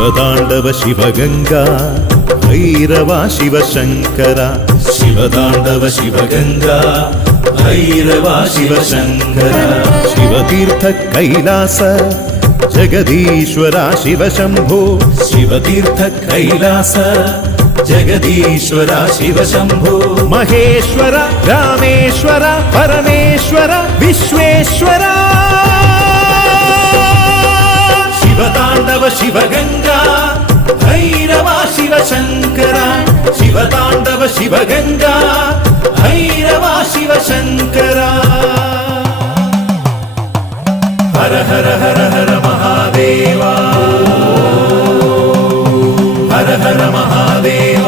Shiva Tandava Shivaganga Bhairava Sivasankara Shiva Tandava Shivaganga Bhairava Sivasankara శివతీర్థ Kailasa Jagadishwara Shiva Shambho శివతీర్థ Kailasa Jagadishwara Shiva Shambho Maheshwara Rameshwara Parameshwara Visweswara Sivaganga ஐரவா Sivasankara சிவதாண்டவ Sivaganga ஐரவா Sivasankara. Hara Hara Hara Hara Mahadeva. Hara Hara Mahadeva.